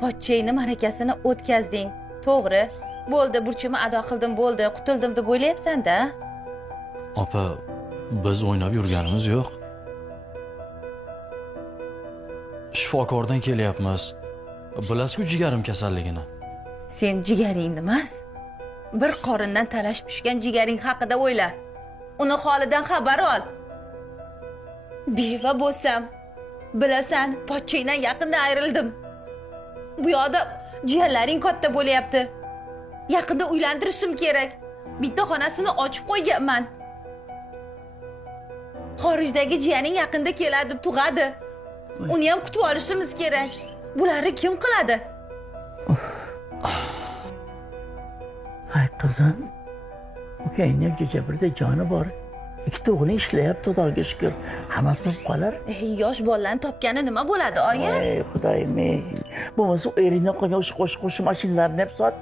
pochchayni ma'rakasini o'tkazding. To'g'ri. Bo'ldi, burchimni ado qildim, bo'ldi, qutuldim deb o'ylayapsan-da. Opa, biz o'ynab yurganimiz yo'q. Shifokordan kelyapmiz. Bilasiz-ku jigarim kasalligini. Sen jigaringni emas, bir qorindan talashib tushgan jigaring haqida o'yla. Uni holidan xabar ol. Beva bo'lsam, bilasan, pochchaydan yaqinda ayrildim. Bu yoqda jiyanlaring katta bo'layapti. Yaqinda uylantirishim kerak. Bitta xonasini ochib qo'yganman. Xorijdagi jiyaning yaqinda keladi, tug'adi. Uni ham kutib olishimiz kerak. Bularni kim qiladi? Hay qizim, ukangning kecha birda joni bor. Ikkita o'g'ling ishlayapti, Xudoga shukr. Hammasi bo'lib qolar. Yosh bolalarni topgani nima bo'ladi, oyi? Ey Xudoyim, bo'lmasa eringdan qolgan o'sha qo'shiq mashinalarini ham sot.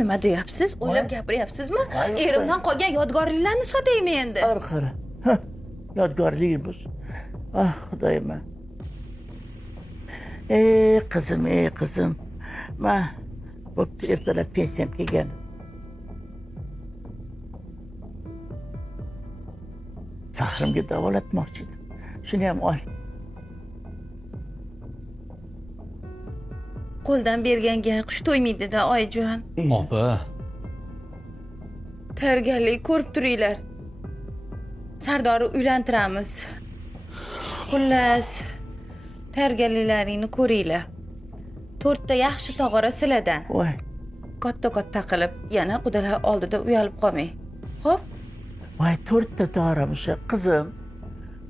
Nima deyapsiz? O'ylab gapiryapsizmi? Erimdan qolgan yodgorliklarni sotaymi endi? Qara. Yodgorlik bo'lsin. Ah, Xudoyim. Ey qizim. Ma, bo'pti, ertalab pensiyam kelgan. Zahrimga davolatmoqchi edim. Shuni ham ol. Qo'ldan berganga qush to'ymaydi-da, oyijon. Opa, Tayyorgarlik ko'rib turinglar. Sardorni uylantiramiz. Xullas, tayyorgarliklaringni ko'ringlar. 4 ta yaxshi tog'ora siladan. Voy, Katta qilib, yana qudalar oldida uyalib qolmang. Xo'p? voy 4 ta tog'oramish, qizim.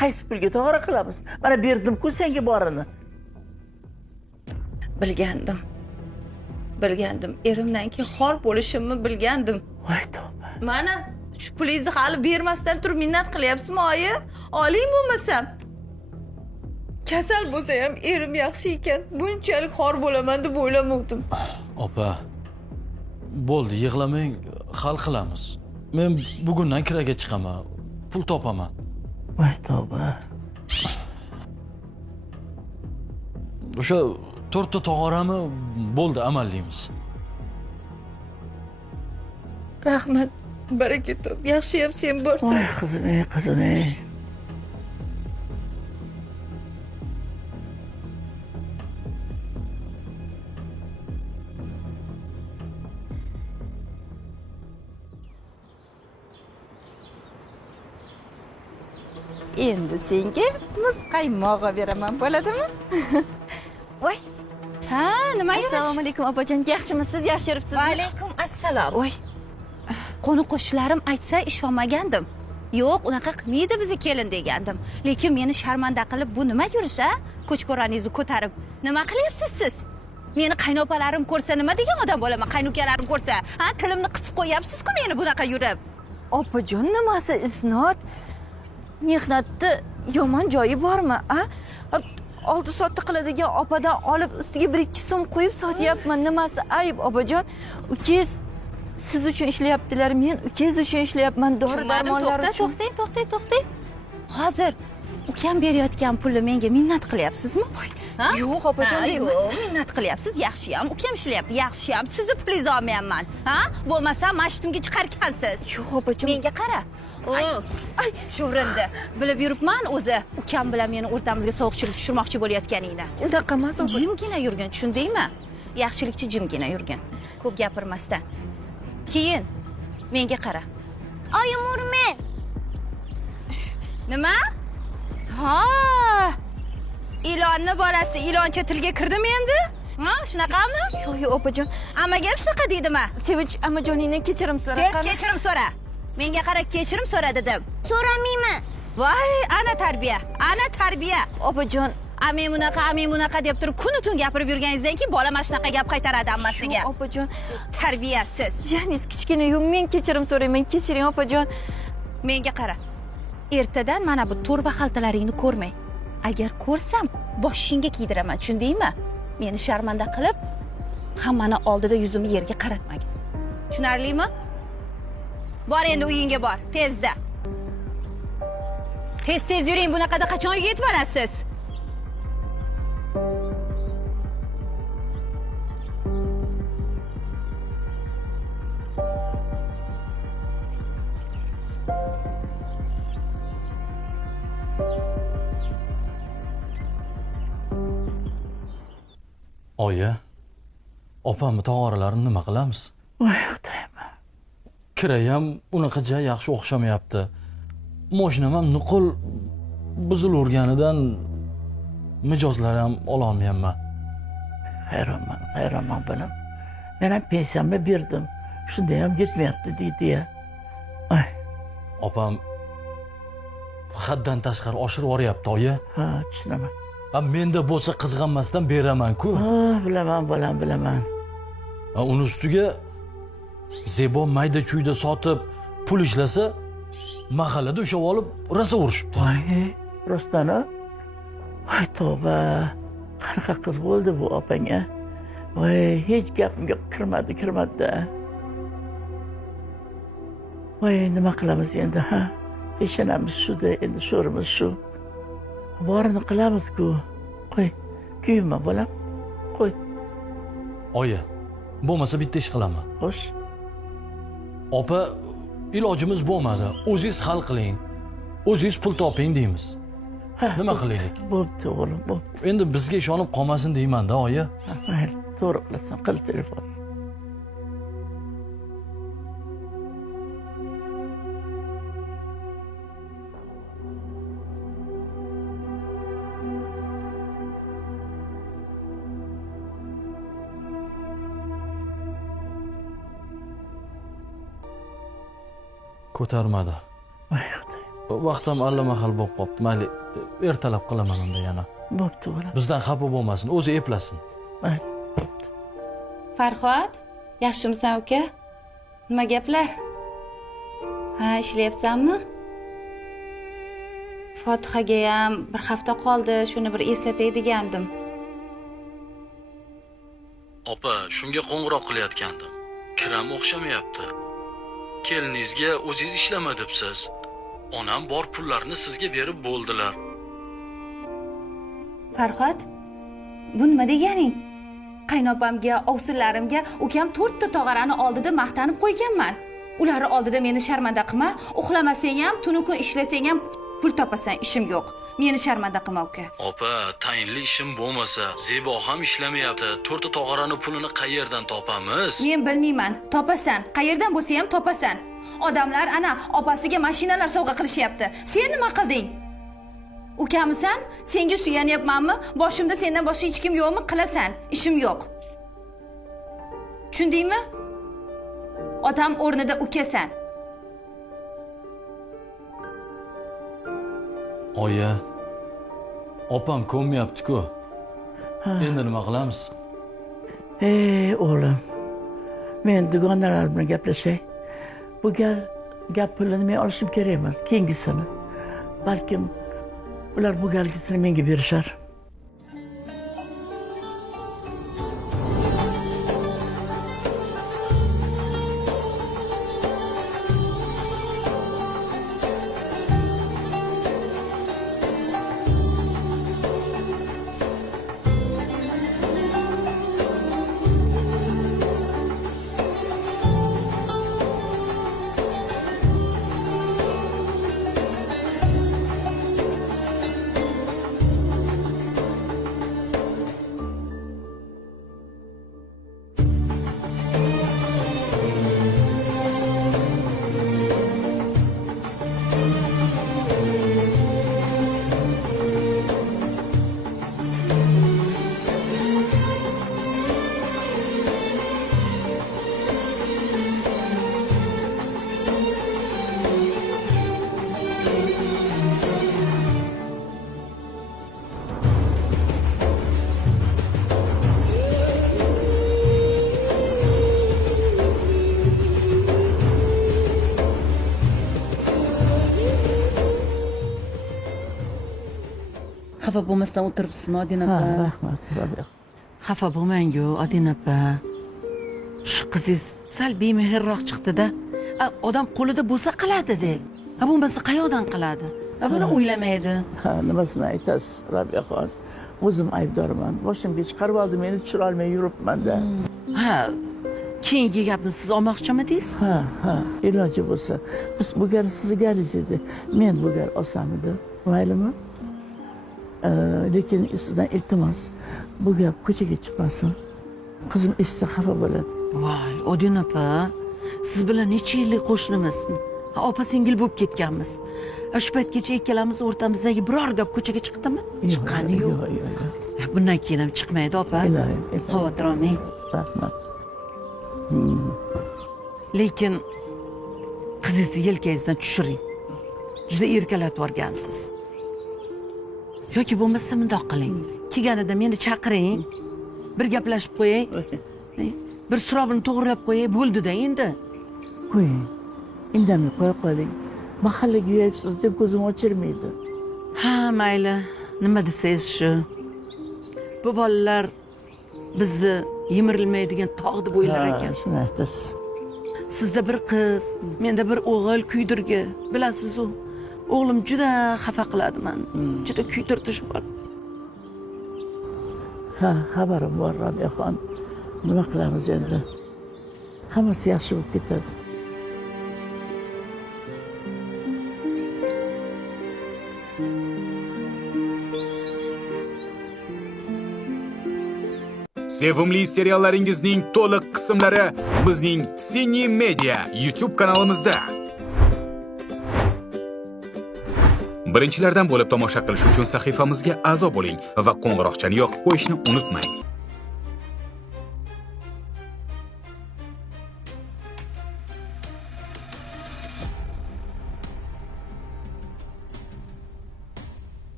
Qaysi pulga tog'ora qilamiz? Mana berdim-ku senga borini. Bilgandim. Erimdan keyin xor bo'lishimni bilgandim. Voy tavba. Mana shu pulingizni hali bermasdan turib minnat qilyapsizmi, oyi? Oling bo'lmasam. Kasal bo'lsa ham erim yaxshi ekan. Bunchalik xor bo'laman deb o'ylamadim. opa. Bo'ldi, yig'lamang, hal qilamiz. Men bugundan kiraga chiqaman. Pul topaman. Voy tavba. O'sha 4 ta tog'orami bo'ldi, amallaymiz. Rahmat, baraka top. Yaxshiyam sen borsan. Voy qizim. Endi senga muz qaymog'i beraman, bo'ladimi? Voy. Ha, nima yurish? Assalomu alaykum opajon, yaxshimisiz? Yaxshi yuribsizmi? Va alaykum assalom. Voy. Qo'ni qo'shnilarim aytsa ishonmagandim. Yo'q, unaqa qilmaydi bizni kelin degandim. Lekin meni sharmanda qilib bu nima yurish, a? Ko'chko'raningizni ko'tarib nima qilyapsiz siz? Meni qaynopalarim ko'rsa nima degan odam bo'laman? Qaynukalarim ko'rsa, ha, tilimni qisib qo'yapsiz-ku meni bunaqa yurib. Opajon, nimasi isnot? Mehnatda yomon joyi bormi, a? Oldi sotdi qiladigan opadan olib ustiga 1-2 so'm qo'yib sotyapman. Nimasi ayb, opajon? Ukangiz siz uchun ishlayaptilar, men ukangiz uchun ishlayapman. Dori-darmonlar uchun. To'xtang. Hozir ukam berayotgan pulni menga minnat qilyapsizmi? Ha? Yo'q, opajon deymiz. Yo'q, minnat qilyapsiz. Yaxshiyam ukam ishlayapti. Yaxshiyam sizni pulingizni olmayapman. Ha? Bo'lmasa mashtumga chiqarkansiz. Yo'q, opajon. Menga qara. Ay, chuvrindi. Bilib yuribman o'zi. Ukam bilan meni o'rtamizga sovuqchilik tushirmoqchi bo'layotganingni. Unaqa emas, opajon. Jimgina yurgin, tushundingmi? Yaxshilikchi jimgina yurgin. Ko'p gapirmasdan. Keyin menga qara. Oyim urmen. Nima? Ha! Ilonni bolasi iloncha tilga kirdimi endi? Ha, shunaqami? Yo'q, opajon. Amaga shunaqa deydimi? Sevinch amajoningdan kechirim so'ra. Tez kechirim so'ra. Menga qara, kechirim so'ra dedim. So'ramayman. Voy, ana tarbiya. Opajon, Amen bunaqa deb turib kuni-tun gapirib yurganingizdan keyin bola mana shunaqa gap qaytaradi ammasiga. opajon. Tarbiyasiz. Janis kichkina-yu, men kechirim so'rayman. Kechiring, opajon. Menga qara. Ertadan mana bu to'rva xaltalaringni ko'rmang. Agar ko'rsam, boshingga kiydiraman, tushundingmi? Meni sharmanda qilib, hammani oldida yuzimni yerga qaratmagin. Tushunarlimi? Bor endi uyingga bor, tezda. Tez yuring, bunaqada qachon uyga yetib olasiz? Oyi, opamni tog'oralarini nima qilamiz? Voy Xudayim. Kirayam unaqa yaxshi o'xshamayapti. Mashinam ham nuqul buzilaverganidan mijozlar ham ololmayapman. Hayronman bolam. Men ham pensiyamni berdim. Shunda ham yetmayapti deydi-ya. Ay, Opam haddan tashqari oshirib yuboryapti, oyi. ha, tushunaman. Menda bo'lsa qizg'anmasdan beraman-ku. Bilaman bolam, bilaman. Uni ustiga Zebo mayda chuyda sotib pul ishlasa, mahallada ushlab olib rosa urishibdi. Voy, rostdan a? Voy tavba. Qanaqa qiz bo'ldi bu opangga? Voy, hech gapimga kirmadi-da. Voy, nima qilamiz endi, ha? Peshonamiz shu-da, endi sho'rimiz shu. Borini qilamiz-ku. Qo'y, kuyinma bolam. Qo'y. Oyi, bo'lmasa bitta ish qilaman. Xo'sh. Opa, ilojimiz bo'lmadi. O'zingiz hal qiling. O'zingiz pul toping deymiz. Nima qilaylik? Bo'pti o'g'lim, bo'pti. Endi bizga ishonib qolmasin deyman-da, oyi. Mayli, to'g'ri qilasan, qil telefon. Ko'tarmadi. Voy Xudoyim. Vaqtim allamahal bo'lib qopti. Mayli, ertalab qilaman unda yana. Bo'pti o'g'lim. Bizdan xafa bo'lmasin, o'zi eplasin. Mayli, bo'pti. Farhod, yaxshimisan uka? Nima gaplar? Ha, ishlayapsanmi? Fotihaga ham bir hafta qoldi, shuni bir eslatay degandim. Opa, shunga qo'ng'iroq qilayotgandim. Kiram o'xshamayapti. Keliningizga o'zingiz ishlama debsiz. Onam bor pullarni sizga berib bo'ldilar. Farhod, bu nima deganing? Qaynopamga, ovsinlarimga ukam 4 ta tog'orani oldida maqtanib qo'yganman. Ular oldida meni sharmanda qilma, uxlamasang ham, tunu kun ishlasang ham pul topasan, ishim yo'q. Meni sharmanda qilma uka. Opa, tayinli ishim bo'lmasa, Zebo ham ishlamayapti. 4 ta tog'orani pulini qayerdan topamiz? Men bilmayman, topasan. Qayerdan bo'lsa ham topasan. Odamlar ana opasiga mashinalar sovg'a qilishyapti. Sen nima qilding? Ukamisan? Senga suyanyapmanmi? Boshimda sendan boshqa hech kim yo'qmi? Qilasan. Ishim yo'q. Tushundingmi? Otam o'rnida ukasan. Oyi, opam ko'nmayapti-ku. Endi nima qilamiz? O'g'lim. Men dugonalar bilan gaplashay. Bu gal gap pulini men olishim kerak emas, keyingisini. Balkim ular bu galgisini menga berishar. Xafa bo'lmasdan o'tiribsizmi, Odina Ha, opa? rahmat, Robiya. Xafa bo'lmang-ku, Odina opa. Shu qizingiz sal bemehrroq chiqdi-da. Odam qo'lida bo'lsa qiladi-da. Bo'lmasa qayoqdan qiladi? Buni o'ylamaydi. Ha, nimasini aytasiz, Robiyaxon? O'zim aybdorman. Boshimga chiqarib oldi, meni tushira olmay yuribman-da. Ha, keyingi gapni siz olmoqchimidingiz? Ha, iloji bo'lsa. Biz bu gal sizni galingiz edi. Men bu gal olsamidi? Maylimi? Lekin sizdan iltimos, bu gap ko'chaga chiqmasin. Qizim eshitsa xafa bo'ladi. Voy, Odin opa, siz bilan necha yillik qo'shnimiz. Opa singil bo'lib ketganmiz. Shu paytgacha ikkalamiz o'rtamizdagi biror gap ko'chaga chiqdimi? Chiqqani yo'q. Yo'q. Bundan keyin ham chiqmaydi opa. Ilohim. Xavotir olmang. Rahmat. Lekin qizingizni yelkangizdan tushiring. Juda erkalatib yuborgansiz. Yoki bo'lmasa bundoq qiling. Kelganida meni chaqiring. Bir gaplashib qo'yay. Bir surobini to'g'rilab qo'yay, bo'ldi-da endi. Qo'ying. Indamay qo'ya qoling. Mahallaga yuribsiz deb ko'zim ochirmaydi. Ha, mayli. Nima desangiz shu. Bu bolalar bizni yemirilmaydigan tog' deb o'ylar ekan. Shuni aytasiz. Sizda bir qiz, menda bir o'g'il kuydirgi. Bilasiz-ku, o'g'lim juda xafa qiladi meni. Juda kuydirtish bor. Ha, xabarim bor, Rabiyaxon. Nima qilamiz endi? Hammasi yaxshi bo'lib ketadi. Sevimli seriallaringizning to'liq qismlari bizning Sini Media YouTube kanalimizda. Birinchilardan bo'lib tomosha qilish uchun sahifamizga a'zo bo'ling va qo'ng'iroqchani yoqib qo'yishni unutmang.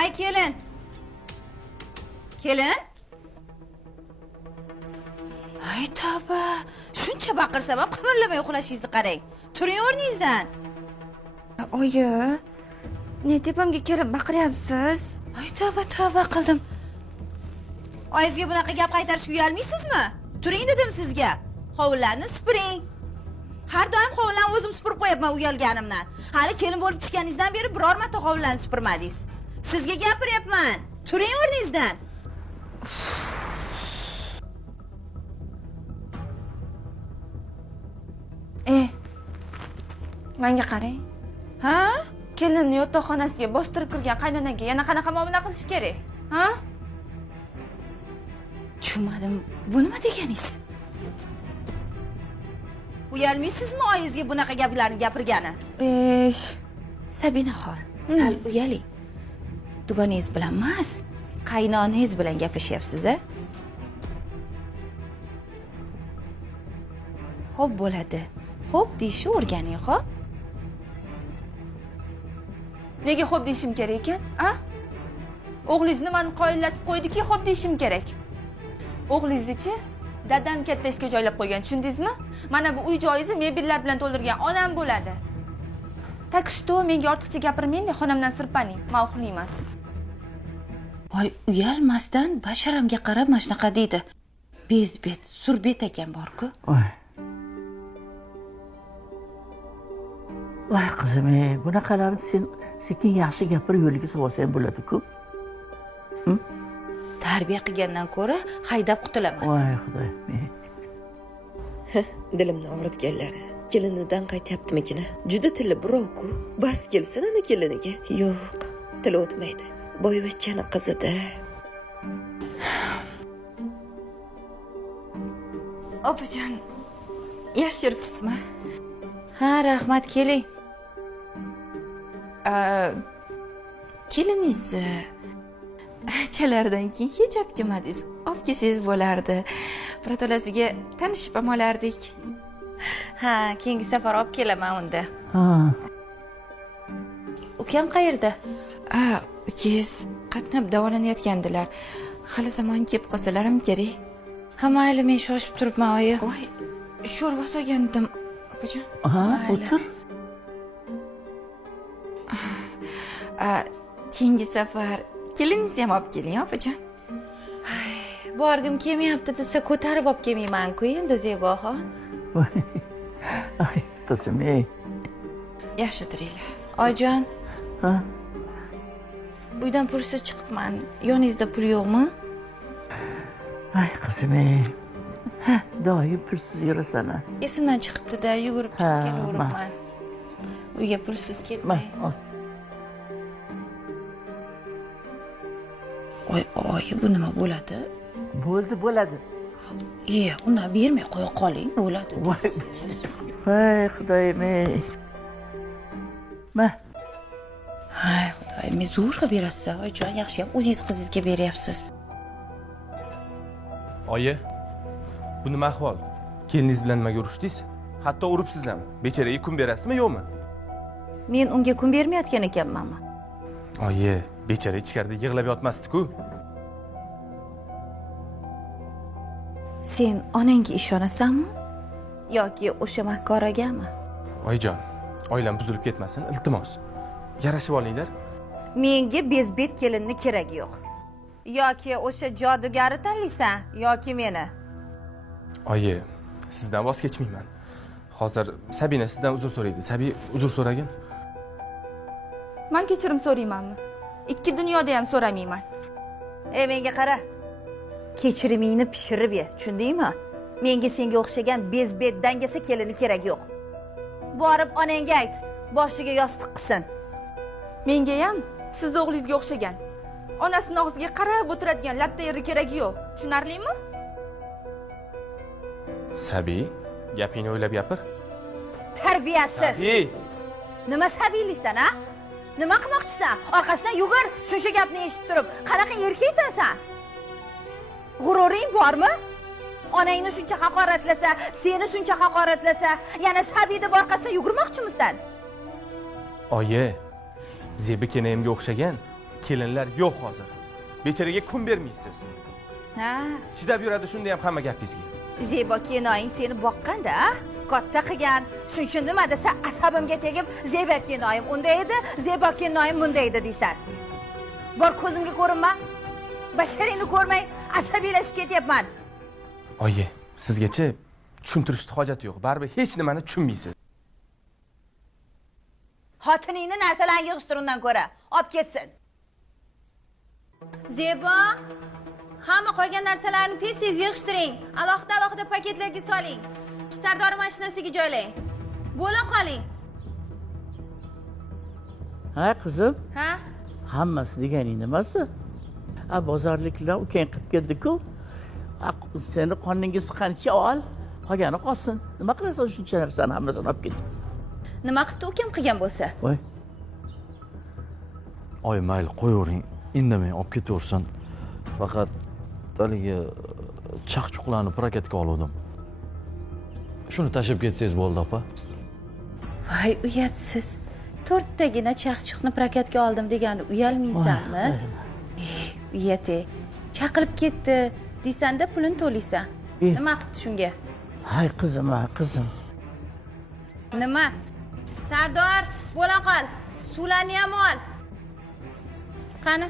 Ay kelin. Kelin. Ay tavba. Shuncha baqirsam ham qimirlamay uxlashingizni qarang. Turing o'rningizdan. Oyi, ne tepamga kelib baqiryapsiz? Ay tavba qildim. Oyingizga bunaqa gap qaytarishga uyalmaysizmi? Turing dedim sizga. Hovllarni sipiring. Har doim hovllarni o'zim supurib qo'yapman uyalganimdan. Hali kelin bo'lib tushganingizdan beri biror marta hovllarni supurmadingiz. Sizga gapiryapman. Turing o'rningizdan. Menga qarang. Ha? Kelinni yotoqxonasiga bostirib kirgan qaynonaga yana qanaqa muomala qilish kerak? Ha? Tushunmadim. Bu nima deganingiz? Uyalmaysizmi oyingizga bunaqa gaplarni gapirgani? Sabinaxon, sal uyaling. Dugonangiz bilan emas, qaynonangiz bilan gaplashyapsiz-a? Xo'p bo'ladi. Xo'p deyishni o'rganing, xo'p? Nega xo'p deyishim kerak ekan? A? O'g'lingiz nimani qoyillatib qo'ydiki, xo'p deyishim kerak. O'g'lingizni-chi? Dadam katta ishga joylab qo'ygan, tushundingizmi? Mana bu uy joyingizni mebellar bilan to'ldirgan onam bo'ladi. Tak что, menga ortiqcha gapirmang-da, xonamdan sirpaning. Men uxlayman. Voy, uyalmasdan basharamga qarab mana shunaqa deydi. Bezbet, surbet ekan bor-ku. Voy qizim, bunaqalarni sen sekin yaxshi gapirib yo'liga solsang bo'ladi-ku. Tarbiya qilgandan ko'ra haydab qutulaman. Voy xudoy. Dilimni og'ritganlari. Kelinidan qaytyaptimikin? Juda tili birov-ku. Bas kelsin ana keliniga. Yo'q, tili o'tmaydi. Boyvachchani qizida. Opajon, yaxshi yuribsizmi? Ha, rahmat, keling. Keliniz chalardan keyin hech olib kelmadingiz. Olib kelsangiz bo'lardi. Birato'lasiga tanishib ham olardik. Ha, keyingi safar olib kelaman unda. Ha. Ukam qayerda? Ukangiz qatnab davolanayotgandilar. Hali zamon kelib qolsalar ham kerak. Ha, mayli, men shoshib turibman, oyi. Voy, sho'rva solgandim, opajon. Ha, o'tir. Keyingi safar keliningizni ham olib keling, opajon. Borgim kelmayapti desa ko'tarib olib kelmayman-ku endi Zeboxon. Ay, qizim, Yaxshi o'tiringlar. Oyjon. Ha? uydan pulsiz chiqibman. Yoningizda pul yo'qmi? Ay qizim ey. Ha, doim pulsiz yurasan. Esimdan chiqibdi-da, yugurib Ha, chiqib kelaveribman. Uyga pulsiz Ma, ketmay. ol. Oyi, bu nima bo'ladi? Bo'ladi. Undan bermay qo'ya qoling, bo'ladi. Voy xudoyim ey. Ma, Hay xudoyim, zo'rg'a berasiz, oyijon, yaxshiyam o'zingiz qizingizga beryapsiz. Oyi, bu nima ahvol? Keliningiz bilan nimaga urushdingiz? Hatto uribsiz ham. Bechoraga kun berasizmi, yo'qmi? Men unga kun bermayotgan ekanmanmi? Oyi, bechora ichkarida yig'lab yotmasdi-ku. Sen onangga ishonasanmi? Yoki o'sha makkoragami? Oyijon, oilam buzilib ketmasin, iltimos. Yarashib olinglar. Menga bezbet kelinni keragi yo'q. Yoki o'sha jodugarni tanlaysan, yoki meni. Oyi, sizdan voz kechmayman. Hozir Sabina sizdan uzr so'raydi. Sabi, uzr so'ragin. Men kechirim so'raymanmi? Ikki dunyoda ham so'ramayman. Ey, menga qara. Kechirimingni pishirib ye, tushundingmi? Menga senga o'xshagan bezbet dangasa kelini kerak yo'q. Borib onangga ayt, boshiga yostiq qilsin. Menga ham siz o'g'lingizga o'xshagan. Onasining og'ziga qarab o'tiradigan latta eri keragi yo'q. Tushunarlimi? Sabi, gapingni o'ylab gapir. Tarbiyasiz. Ey, Nima sabiylisan, ha? Nima qilmoqchisan? Orqasidan yugur, shuncha gapni eshitib turib, qanaqa erkaksan sen? G'ururing bormi? Onangni shuncha haqoratlasa, seni shuncha haqoratlasa, yana Sabi deb orqasidan yugurmoqchimisan? oyi, Zebi kenayimga o'xshagan kelinlar yo'q hozir. Bechoraga kun bermaysiz. Ha, Chidab yuradi shunda ham hamma gapingizga. Zebo kenoying seni boqqanda, ha? Katta qilgan. Shuning nima desa asabimga tegib, Zebo kenoyim unday edi, Zebo kenoyim bunday edi deysan. Bor ko'zimga ko'rinma. Basharingni ko'rmay asabiylashib ketyapman. Oyi, sizgacha tushuntirishni hojati yo'q. Baribir hech nimani tushunmaysiz. Xotiningni narsalarni yig'ishtir undan ko'ra, olib ketsin. Zebo, hamma qolgan narsalarni tez-tez yig'ishtiring. Alohida paketlarga soling. Kisardori mashinasiga joylang. Bo'la qoling. ha qizim, Ha? hammasi deganing nimasi? Bozorliklar ukang qilib keldi-ku. Seni qoninga siqqanicha ol, qolgani qolsin. Nima qilasan shuncha narsani hammasini olib ketib? Nima qildi ukam qilgan bo'lsa? Voy, Oy, mayli, qo'yavering. Indamay olib ketaversin. Faqat haligi chaqchuqlarni prokatga oldim. Shuni tashib ketsangiz bo'ldi, opa. Voy, uyatsiz. 4 tagina chaqchuqni prokatga oldim degani uyalmaysanmi? Uyati. Chaqilib ketdi, deysanda pulini to'laysan. Nima qildi shunga? hay qizim, ha qizim. Nima? Sardor, bo'la qol. Suvlarni ham ol. Qani?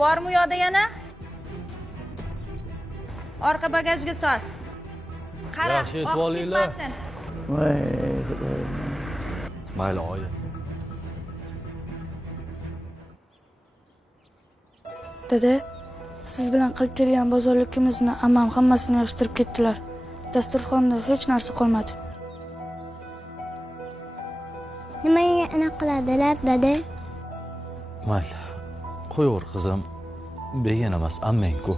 Bormi u yoqda yana? Orqa bagajga sol. Qara, Yaxshi, yetib oqib olinglar. ketmasin. Voy xudoyim. Mayli, oyi. Dada, siz bilan qilib kelgan bozorligimizni ammam hammasini yig'ishtirib ketdilar. Dasturxonda hech narsa qolmadi. Nimaga anaqa qiladilar, dada? Mayli. Qo'yaver qizim. Begona emas, ammang-ku.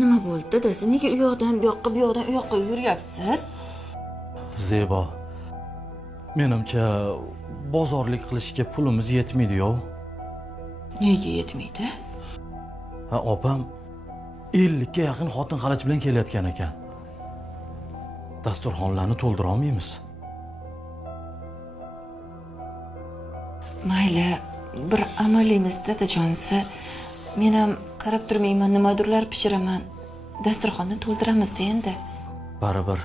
Nima bo'ldi dadasi? Nega u yoqdan bu yoqqa, bu yoqdan u yoqqa yuryapsiz? Zebo. Menimcha bozorlik qilishga pulimiz yetmaydi-yu. Nega yetmaydi? Ha, opam 50 ga yaqin xotin xalaj bilan kelayotgan ekan. Dasturxonlarni to'ldira olmaymiz. Mayli, bir amalimiz dadajonisi. Men ham qarab turmayman, nimadirlar pishiraman. Dasturxonni to'ldiramiz-da endi. Baribir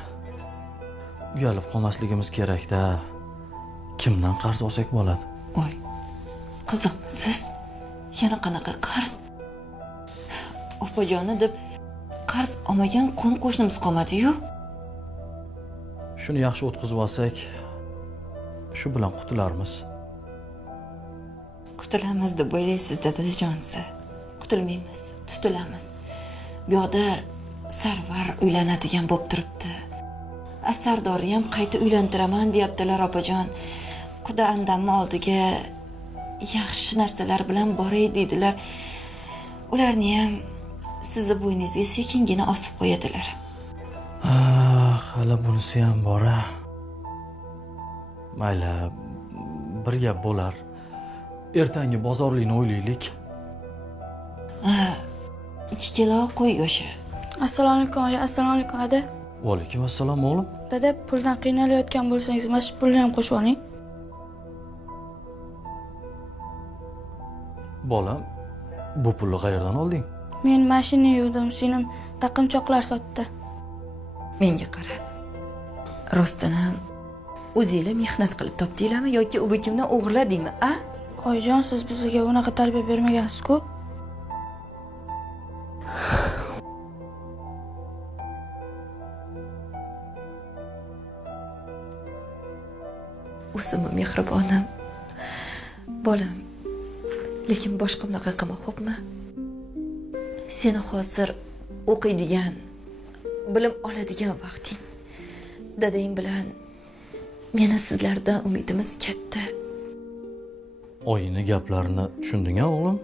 uyalib qolmasligimiz kerak-da. Kimdan qarz olsak bo'ladi? Voy, qizim, siz yana qanaqa qarz? Opajoni deb qarz olmagan qo'ni-qo'shnimiz qolmadi-yu. Shuni yaxshi o'tkazib olsak, shu bilan qutularmiz. Qutulamiz deb o'ylaysiz dadajonsi. Qutulmaymiz, tutilamiz. Bu yoqda Sarvar uylanadigan bo'lib turibdi. Sardorni ham qayta uylantiraman deyaptilar opajon. Quda andamni oldiga yaxshi narsalar bilan boray deydilar. Ularni ham sizni bo'yningizga sekingina osib qo'yadilar. Hali bunisi ham bor. Mayli, bir gap bo'lar. Ertangi bozorlikni o'ylaylik. 2 kilo qo'y go'shti. Assalomu alaykum oyi, assalomu alaykum ada. Va alaykum assalom o'g'lim. Dada, puldan qiynalayotgan bo'lsangiz, mana shu pulni ham qo'shib oling. Bolam, bu pulni qayerdan olding? Men mashina yuvdim, singlim taqimchoqlar sotdi. Menga qara. Rostdan ham o'zingizlar mehnat qilib topdinglarmi yoki u bekimdan o'g'irladingmi, a? Oyijon, siz bizga unaqa tarbiya bermagansiz-ku. O'zimni mehribonim. Bolam. Lekin boshqa bunaqa qilma, xo'pmi? Seni hozir o'qiydigan, bilim oladigan vaqting. Dadang bilan meni sizlardan umidimiz katta. Oyini gaplarini tushunding-a o'g'lim?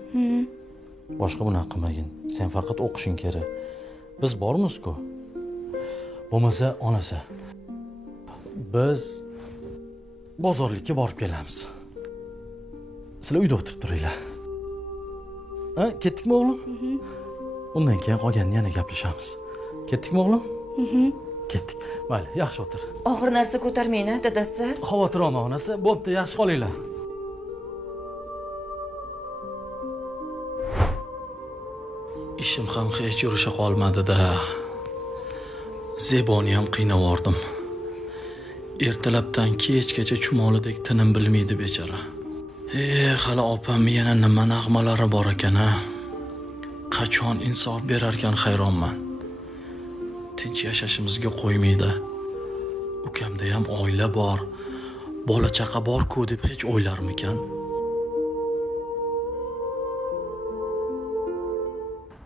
Boshqa bunaqa qilmagin. Sen faqat o'qishing kerak. Biz bormiz-ku. Bo'lmasa onasi. Biz bozorlikka borib kelamiz. Sizlar uyda o'tirib turinglar. Ha, ketdikmi o'g'lim? Undan keyin qolganini yana gaplashamiz. Ketdikmi o'g'lim? Ketdik. Mayli, yaxshi o'tir. Og'ir narsa ko'tarmayna, dadasi. Xavotir olma onasi. Bo'pti, yaxshi qolinglar. Ishim ham hech yurisha qolmadi-da. Zeboni ham qiynab yubordim. Ertalabdan kechgacha chumolidek tinim bilmaydi bechora. Hali opam yana nima nag'malari bor ekan-a. Qachon insof berar ekan hayronman. Tinch yashashimizga qo'ymaydi. Ukamda ham oila bor, bola chaqa bor-ku deb hech o'ylarmikan?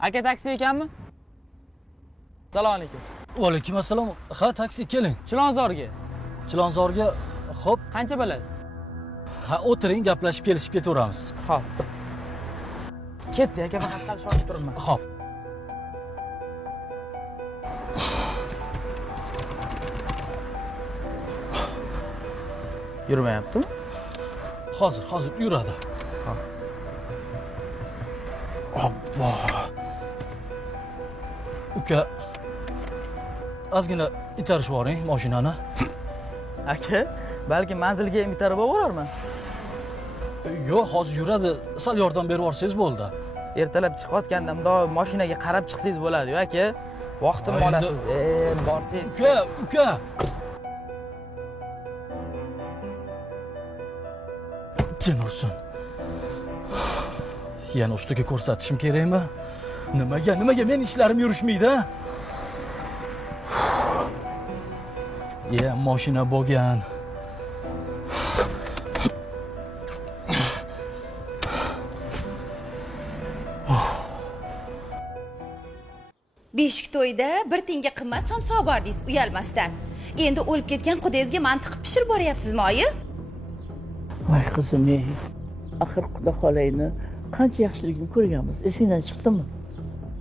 Aka, taksi ekanmi? Assalomu alaykum. Va alaykum assalom. Ha, taksi, keling. Chilonzorga. Chilonzorga, xo'p. Qancha bo'ladi? Ha, o'tiring, gaplashib kelishib ketaveramiz. Xo'p. Ketdi, aka, faqat sal shoshib turibman. Xo'p. Yurmayaptimi? Hozir yuradi. Obbo. Uka, ozgina itarishib yuboring mashinani. Aka, balki manzilga ham itarib borarman. Yo'q, hozir yuradi. Sal yordam berib yuborsangiz bo'ldi. Ertalab chiqayotganda mundoq mashinaga qarab chiqsangiz bo'ladi-ku, aka. Vaqtimni olasiz. Borsangiz. Uka. Jin ursin. Yana ustiga ko'rsatishim kerakmi? Nimaga men ishlarim yurishmaydi? Mashina bo'lgan. Beshik to'yda bir tenga qimmat somsa olib bordingiz uyalmasdan. Endi o'lib ketgan qudangizga mantiq pishirib boryapsizmi, oyi? Voy qizim, axir Xudo xolayni qancha yaxshiligini ko'rganmiz. Esingdan chiqdimi?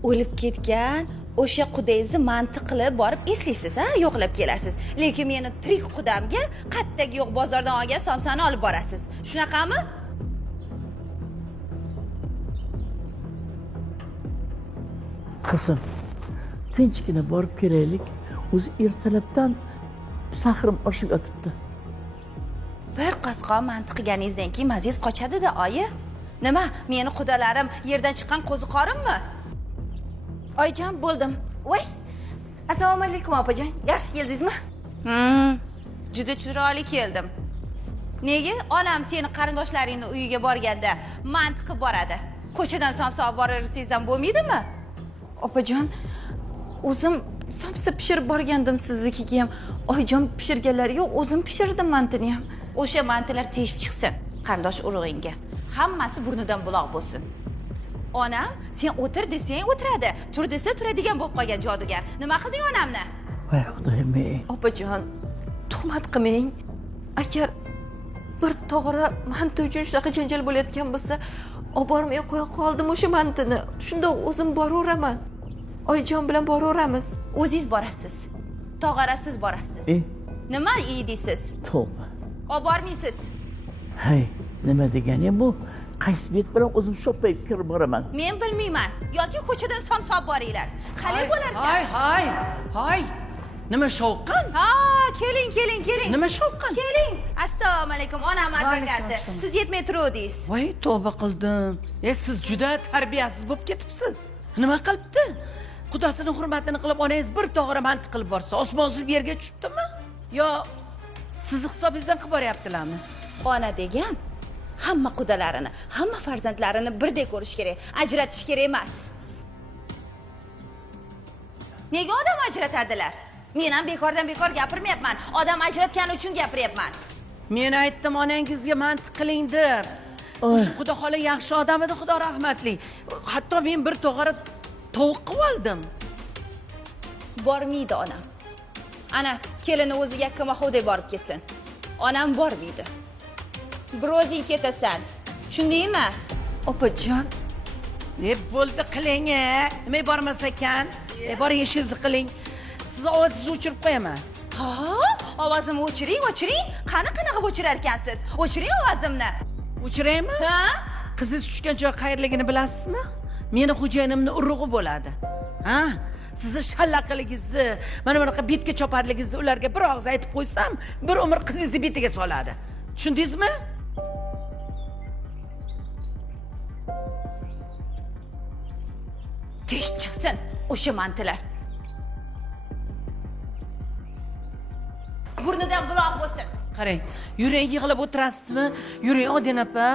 O'lib ketgan o'sha qudangizni mantiq qilib borib eslaysiz, ha? Yo'qlab kelasiz. Lekin meni tirik qudamga qattagi yo'q bozordan olgan somsani olib borasiz. Shunaqami? Qizim, tinchgina borib kelaylik. O'zi ertalabdan sahrim oshib yotibdi. Bir qosqon mantiq qilganingizdan keyin maziz qochadi-da, oyi. Nima? Meni qudalarim yerdan chiqqan qo'ziqorimmi? Oyjon, bo'ldim. Voy. Assalomu alaykum opajon. Yaxshi keldingizmi? Juda chiroyli keldim. Nega? Onam seni qarindoshlaringning uyiga borganda mantiq qilib boradi. Ko'chadan somsa olib borarsangiz ham bo'lmaydimi? Opajon, o'zim somsa pishirib borgandim siznikiga ham. Oyjon pishirganlari yo'q, o'zim pishirdim mantini ham. o'sha mantilar teshib chiqsin qarindosh urug'ingga. Hammasi burnidan buloq bo'lsin. Onam sen o'tir desang o'tiradi, tur desa turadigan bo'lib qolgan jodugar. Nima qilding onamni? voy xudoyim ey. opajon tuhmat qilmang. Agar bir tog'ora manti uchun shunaqa janjal bo'layotgan bo'lsa, olib bormay qo'ya qoldim o'sha mantini. Shundoq o'zim boraveraman. Oyijon bilan boraveramiz. O'zingiz borasiz. Tog'arasiz borasiz. Nima deysiz? Tavba. Olib bormaysiz. Hay, nima degani bu? Qaysi bet bilan o'zim shoppayib kirib boraman? Men bilmayman. Yoki ko'chadan som solib boringlar. Qalay bo'larkan? Hay. Nima shovqin? Ha, keling. Nima shovqin? Keling. Assalomu alaykum, onam advokati. Siz yetmay turuvdingiz. Voy, tavba qildim. Siz juda tarbiyasiz bo'lib ketibsiz. Nima qilibdi? Qudasining hurmatini qilib onangiz bir tog'ora mantiq qilib borsa, osmon uzilib yerga tushibdimi? Yo sizni hisobingizdan qilib boryaptilarmi? Ona degan hamma qudalarini, hamma farzandlarini birdek ko'rish kerak, ajratish kerak emas. Nega odam ajratadilar? Men ham bekordan bekor gapirmayapman. Odam ajratgani uchun gapiryapman. Men aytdim onangizga mantiq qiling deb. O'sha Xudo xola yaxshi odam edi, Xudo rahmatli. Hatto men bir tog'ora tovuq qilib oldim. Bormaydi onam. Ana, kelini o'zi yakkama-hovdek borib kelsin. Onam bormaydi. Bir o'zing ketasan. Tushundingmi? Opajon, Bo'ldi qiling, nima bormas ekan? Boring ishingizni qiling. Siz ovozingizni o'chirib qo'yaman. Ha, ovozimni o'chiring. Qanaqa qilib o'chirar ekansiz? O'chiring ovozimni. O'chiraymi? Ha? Qizingiz tushgan joy qayerligini bilasizmi? Meni xo'jayinimning urug'i bo'ladi. Ha? Sizni shallaqiligingizni, mana bunaqa betga choparligingizni ularga bir og'iz aytib qo'ysam, bir umr qizingizni betiga soladi. Tushundingizmi? Teshib chiqsin o'sha mantilar. Burnidan buloq bo'lsin. Qarang, yuring yig'ilib o'tirasizmi? Yuring Odin opa.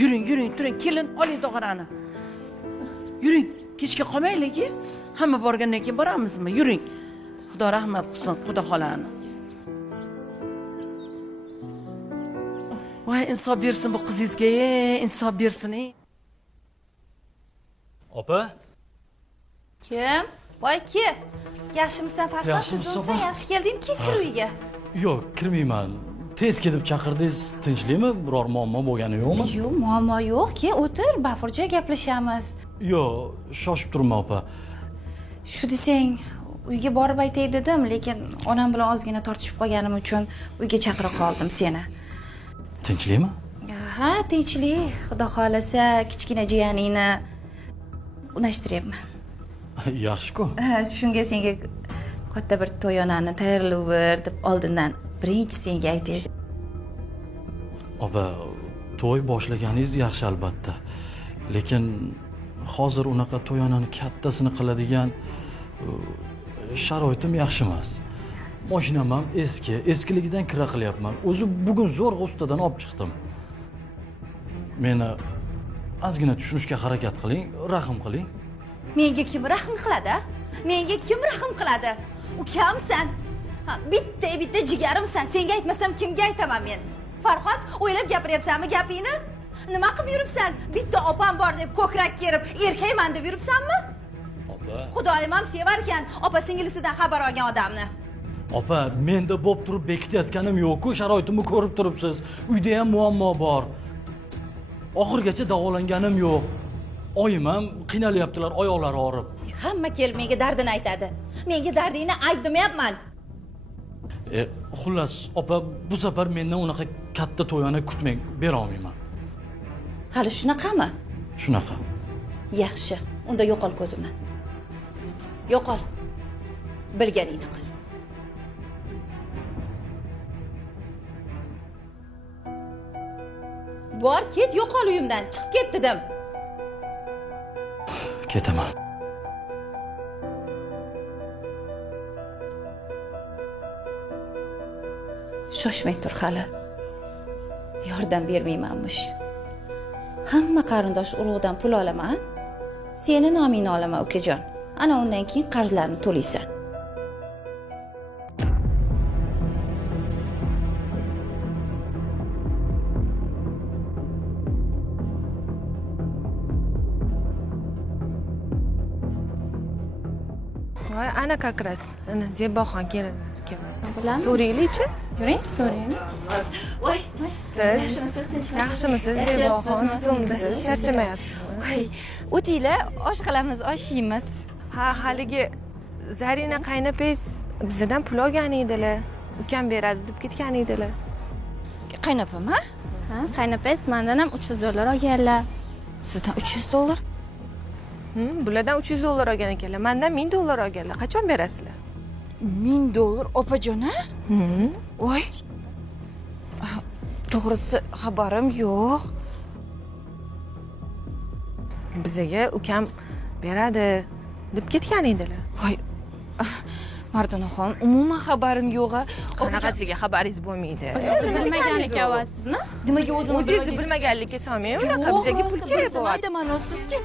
Yuring, turing, kelin oling tog'orani. Yuring, kechga qolmaylik. Hamma borgandan keyin boramizmi? Yuring. Xudo rahmat qilsin, Xudo xolani. Voy, insof bersin bu qizingizga, insof bersin. Opa, Kim? Voy kim? Yaxshimisan Farhod? Yaxshimisan? Yaxshi kelding, kir uyga. yo'q, kirmayman. Tez kelib chaqirdingiz, tinchlikmi? Biror muammo bo'lgani yo'qmi? Yo'q, muammo yo'q-ki, o'tir, bafurja gaplashamiz. Yo'q, shoshib turma opa. Shu desang, uyga borib aytay dedim, lekin onam bilan ozgina tortishib qolganim uchun uyga chaqira qoldim seni. Tinchlikmi? Ha, tinchlik. Xudo xolasa, kichkina jiyaningni unashtiryapman. Yaxshi-ku. Shunga senga katta bir to'yonani tayyorlayver deb oldindan birinchi senga aytay. Opa, to'y boshlaganingiz yaxshi albatta. Lekin hozir unaqa to'yonani kattasini qiladigan sharoitim yaxshi emas. Mashinam ham eskiligidan kira qilyapman. O'zi bugun zo'rg'a ustadan olib chiqdim. Meni ozgina tushunishga harakat qiling, rahm qiling. Menga kim rahm qiladi? Menga kim rahm qiladi? Ukamsan. Bitta jigarimsan. Senga aytmasam kimga aytaman men? Farhod, o'ylab gapiryapsanmi gapingni? Nima qilib yuribsan? Bitta opam bor deb ko'krak kerib, erkakman deb yuribsanmi? Opa. Xudoyim ham sevar ekan opa singilisidan xabar olgan odamni. Opa, menda bo'p turib bekitayotganim yo'q-ku, sharoitimni ko'rib turibsiz. Uyda ham muammo bor. Oxirgacha davolanganim yo'q. Oyim ham qiynalyaptilar, oyoqlari og'rib. Hamma kelib menga dardini aytadi. Menga dardingni ayt demayapman. Xullas, opa, bu safar mendan unaqa katta to'yona kutmang, bera olmayman. Hali shunaqami? Shunaqa. Yaxshi. Unda yo'qol ko'zimdan. Yo'qol. Bilganingni qil. Bor, ket, yo'qol uyimdan. Chiqib ket dedim. Ketaman. Shoshmay tur hali. Yordam bermaymanmish. Hamma qarindosh urug'dan pul olaman. Seni nomingni olaman, ukajon. Ana undan keyin qarzlarni to'laysan. voy ana как раз ana Zeboxon kelinlar kelyapti Bilan so'raylikchi yuring, so'raymiz. siz yaxshimisiz Zeboxon tuzumdisiz charchamayapsizmi voy o'tinglar osh qilamiz osh yeymiz ha haligi Zarina qaynopangiz bizdan pul olgan edilar ukam beradi deb ketgan edilar qaynopam ha Ha, qaynopangiz mendan ham $300 olganlar. sizdan $300 bulardan $300 olgan ekanlar mandan $1000 olganlar qachon berasizlar $1000 opajon a voy to'g'risi xabarim yo'q bizaga ukam beradi deb ketgan edilar voy mardonaxon umuman xabarim yo'q a qanaqasiga xabaringiz bo'lmaydi Siz bilmaganlik avvalsizmi? nimaga o'zingizni bilmaganlikka solmang unaqa bizaga pul kerak bo'lyapti mana sizga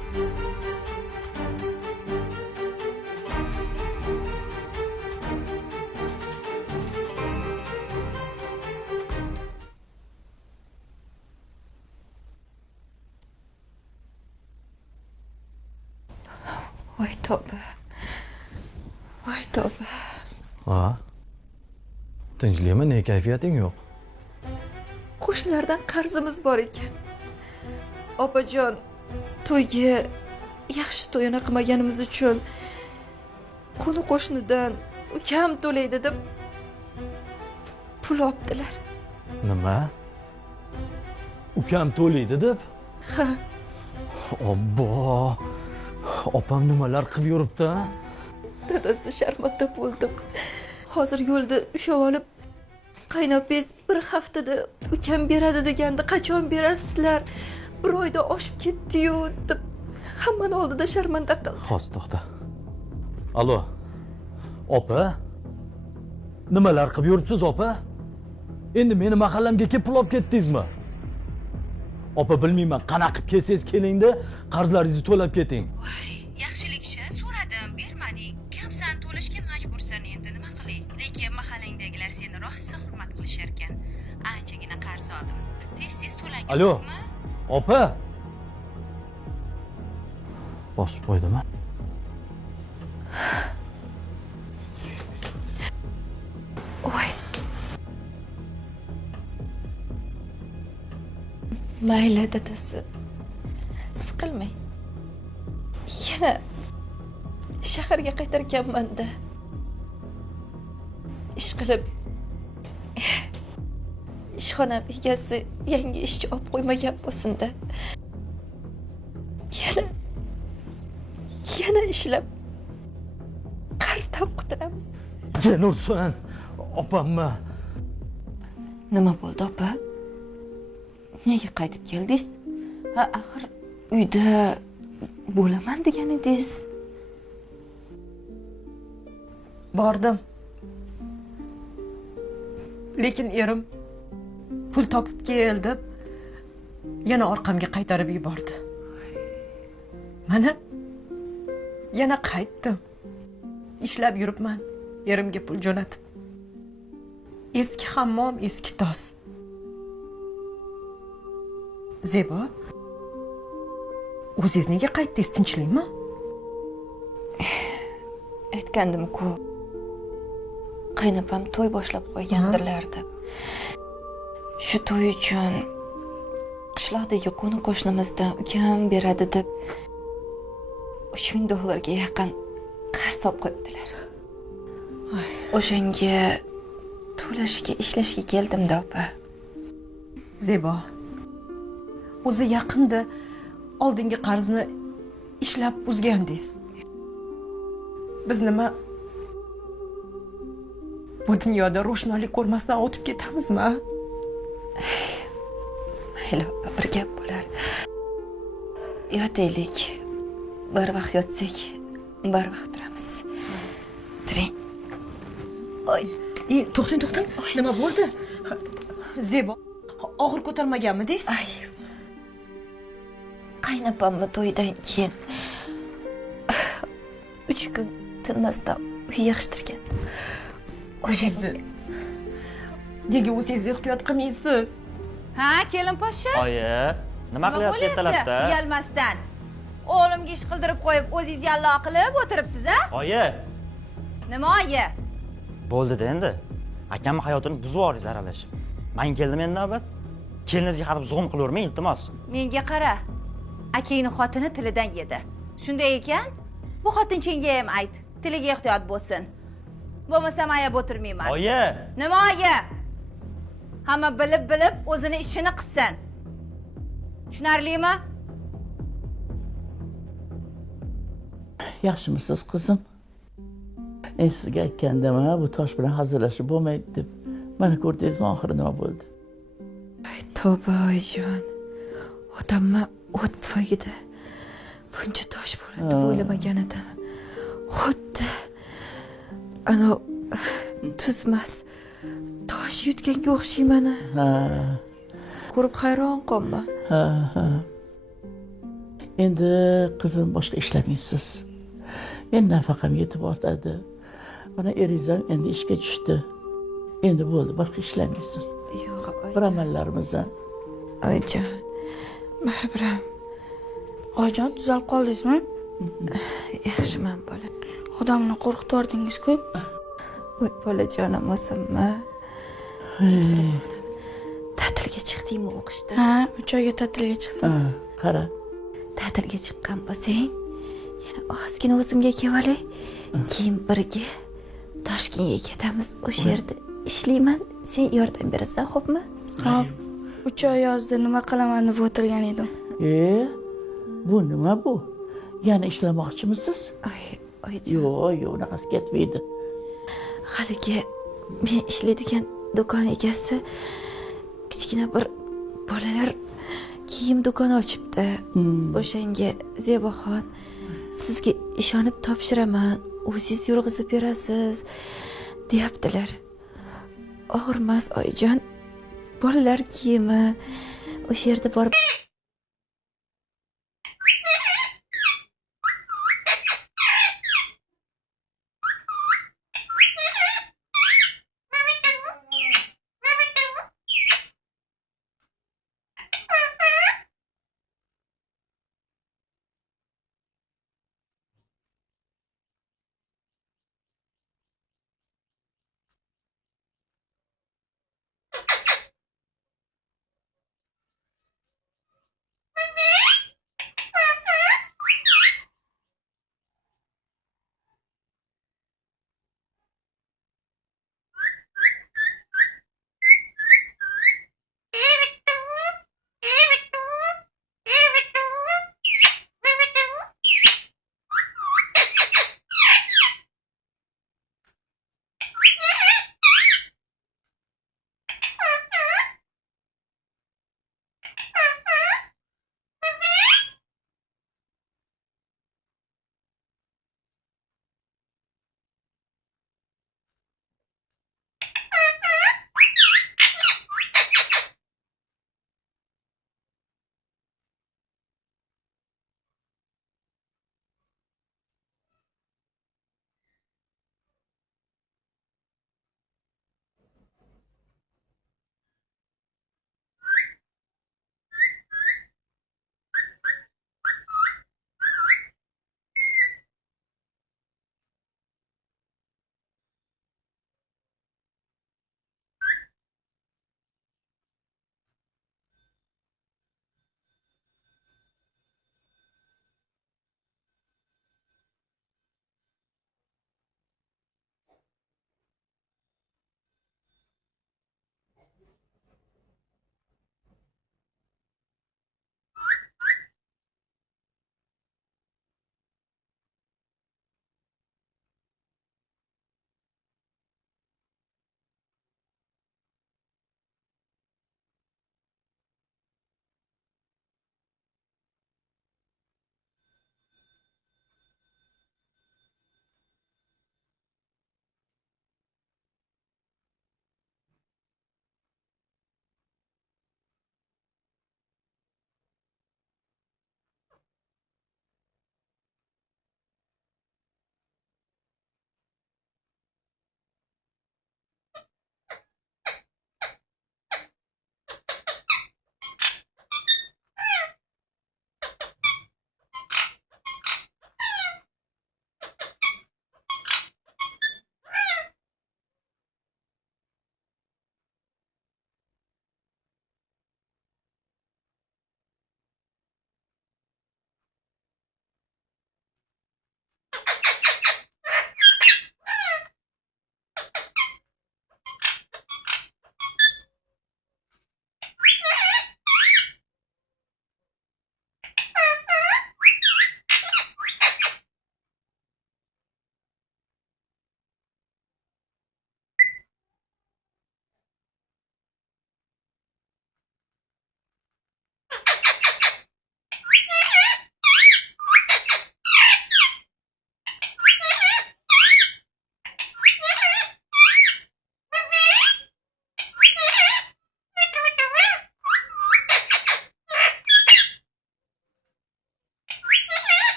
voy tavba voy tavba Ha? Tinchlikmi, ne kayfiyating yo'q? qo'shnilardan qarzimiz bor ekan opajon to'yga yaxshi to'yini qilmaganimiz uchun qo'ni qo'shnidan ukam to'laydi deb pul olibdilar Nima? Ukam to'laydi deb? ha Obbo. Opam nimalar qilib yuribdi? dadasi sharmanda bo'ldim hozir yo'lda ushlab olib qaynopangiz bir haftada ukam beradi degandi qachon berasizlar bir oyda oshib ketdi-yu deb hammani oldida sharmanda qildi Xos, to'xta. Alo. Opa? Nimalar qilib yuribsiz, opa? Endi meni mahallamga kelib pul olib ketdingizmi? Opa, bilmayman, qanaqa qilib kelsangiz kelingda, qarzlaringizni to'lab keting. yaxshilikcha so'radim bermading kamsan to'lashga majbursan endi nima qilay lekin mahallangdagilar seni rosa hurmat qilishar ekan anchagina qarz oldim tez to'langan Alo. Opa? Bosib qo'ydimi? voy mayli dadasi siqilmang yana shaharga qaytarkanman-da ish qilib ishxonam egasi yangi ishchi olib qo'ymagan bo'lsin-da yana ishlab qarzdan qutulamiz Nursan, opammi? nima bo'ldi opa nega qaytib keldingiz ha axir uyda bo'laman degan edingiz bordim lekin erim pul topib kel deb yana orqamga qaytarib yubordi mana yana qaytdim ishlab yuribman erimga pul jo'natib eski hammom eski tos Zebo o'zingiz nega qaytdingiz tinchlikmi aytgandim-ku qaynopam to'y boshlab qo'ygandirlar deb shu to'y uchun qishloqdagi qo'ni qo'shnimizdan ukam beradi deb $3000 ga yaqin qarz olib qo'yibdilar o'shanga to'lashga ishlashga keldim-da opa Zebo o'zi yaqinda oldingi qarzni ishlab uzgandingiz biz nima bu dunyoda ro'shnolik ko'rmasdan o'tib ketamizmi mayli opa bir gap bo'lar yotaylik barvaqt yotsak barvaqt turamiz turing to'xtang nima bo'ldi Zebo og'ir ko'tarmaganmidingiz qaynopamni to'ydan keyin 3 kun tinmasdan uy yig'ishtirgan o'shangizni nega o'zingiz ehtiyot qilmaysiz ha kelin poshsha Oyi, nima qilyapsiz ertalabda? uyalmasdan o'g'limga ish qildirib qo'yib o'zingiz yallo qilib o'tiribsiz a Oyi, Nima oyi? Bo'ldi-da endi. Akamning hayotini buzib yuboringiz aralashib. Men keldim endi navbat. Keliningizga qarab zug'um qilavermang, iltimos. Menga qara. Akangni xotini tilidan yedi. Shunday ekan, bu xotinchenga ham ayt, tiliga ehtiyot bo'lsin. Bo'lmasam ayab o'tirmayman. Oyi! Nima oyi? Hamma bilib o'zini ishini qilsin. Tushunarlimi? Yaxshimisiz qizim? Sizga aytgandim, bu tosh bilan hazillashib bo'lmaydi deb. Mana ko'rdingizmi oxiri nima bo'ldi? Tavba oyijon. Odamma o't pufagida buncha tosh bo'ladi deb o'ylamagan edim. Xuddi ana tuzmas tosh yutganga o'xshayman. Ko'rib hayron qolma. Ha. Endi qizim boshqa ishlamaysiz. Endi nafaqam yetib ortadi. Mana erizam endi ishga tushdi. Endi bo'ldi, boshqa ishlamaysiz. Yo'q, Bir amallarimizdan. oyijon. Baribir Oyijon, tuzalib qoldingizmi? yaxshiman bola. Odamni qo'rqitib yubordingiz-ku. Voy bolajonim o'zimmi? Ta'tilga chiqdingmi o'qishdan? Ha, 3 oyga ta'tilga chiqdim. Qara. Ta'tilga chiqqan bo'lsang, yana ozgina o'zimga kelib keyin birga Toshkentga ketamiz. O'sha yerda ishlayman, sen yordam berasan, xo'pmi? Hop. 3 oy yozda nima qilaman deb o'tirgan edim. Bu nima bu? Yana ishlamoqchimisiz? Oyijon. Yo'q, unaqasi ketmaydi. Haligi men ishlaydigan do'kon egasi kichkina bir bolalar kiyim do'koni ochibdi. O'shanga Zeboxon, sizga ishonib topshiraman, o'zingiz yurg'izib berasiz, deyaptilar. Og'irmas oyijon. Bolalar kiyimi o'sha yerda borib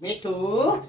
Metu.